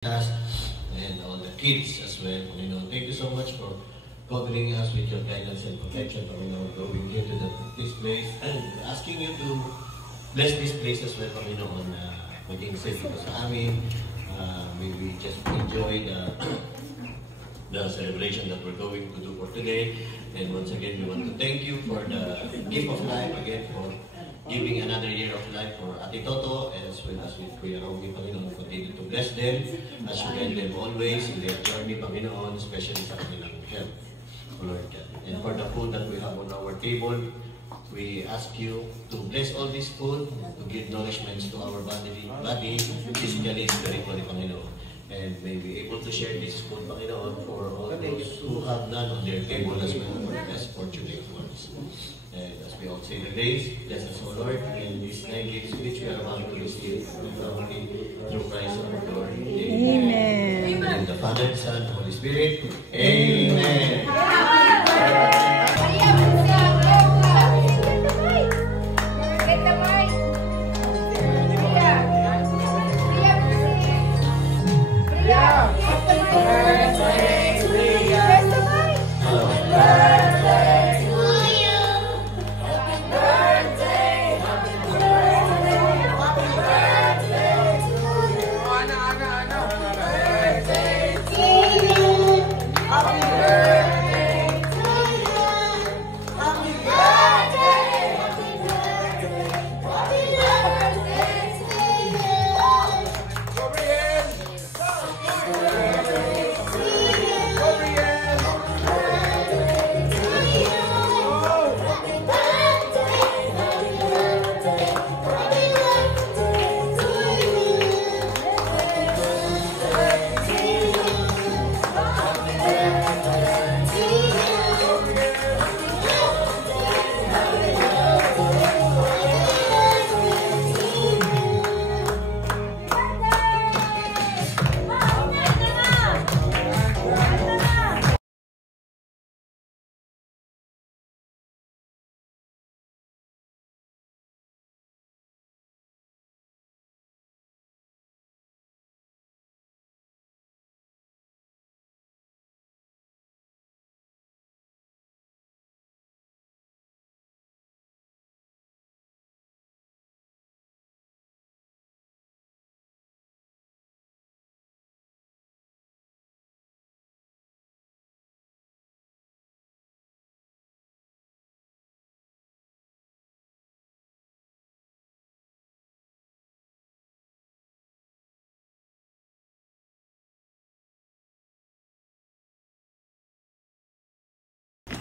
us and all the kids as well. Thank you so much for covering us with your guidance and protection. Going here to this place and asking you to bless this place as well. Maging safe sa amin. We just enjoy the celebration that we're going to do for today. And once again, we want to thank you for the gift of life again, for giving another year of life for Ate Toto, and as well as with Kuya Romy, Panginoon. Continue to bless them as you guide them always in their journey, Panginoon, especially sa kanilang health, Lord God. And for the food that we have on our table, we ask you to bless all this food, to give nourishments to our body physically, spiritually, Panginoon. And may be able to share this food, Panginoon, for all those who have none on their table as well, for the less fortunate ones. And as we all say the grace, bless us, O Lord, in these 9 gifts which we are about to receive through Christ our Lord. Amen. And the Father, Son, and Holy Spirit. Amen.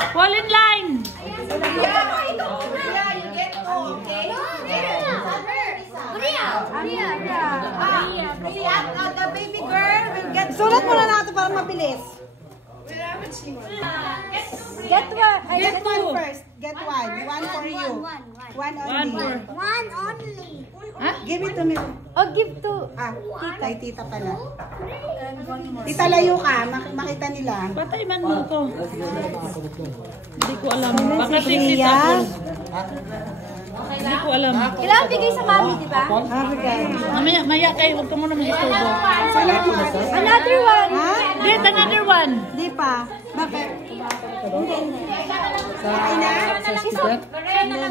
Fall in line! Yeah, you get all, okay? The baby girl will get... Sulat muna natin para mabilis. Get one first. Get one. One for you. One only. One only. Huh? Give it to me. Oh, give to... Kay tita pala. Tita, layo ka. Makita nila. Patay man mo ko. Hindi ko alam. Baka Si Priya. Hindi ko alam. Kailangan bigay sa mami, di ba? Maya kayo, huwag ka muna mag-istorbo. Another one. Ha? Get another one. Hindi pa. Bakit? Okay na?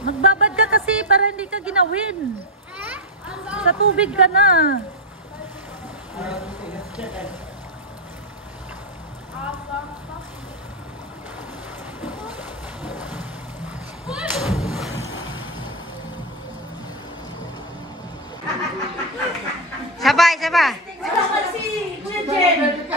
Magbabad ka kasi para hindi ka ginawin. Sa tubig ka na. Sabay, sabay. Si Jen.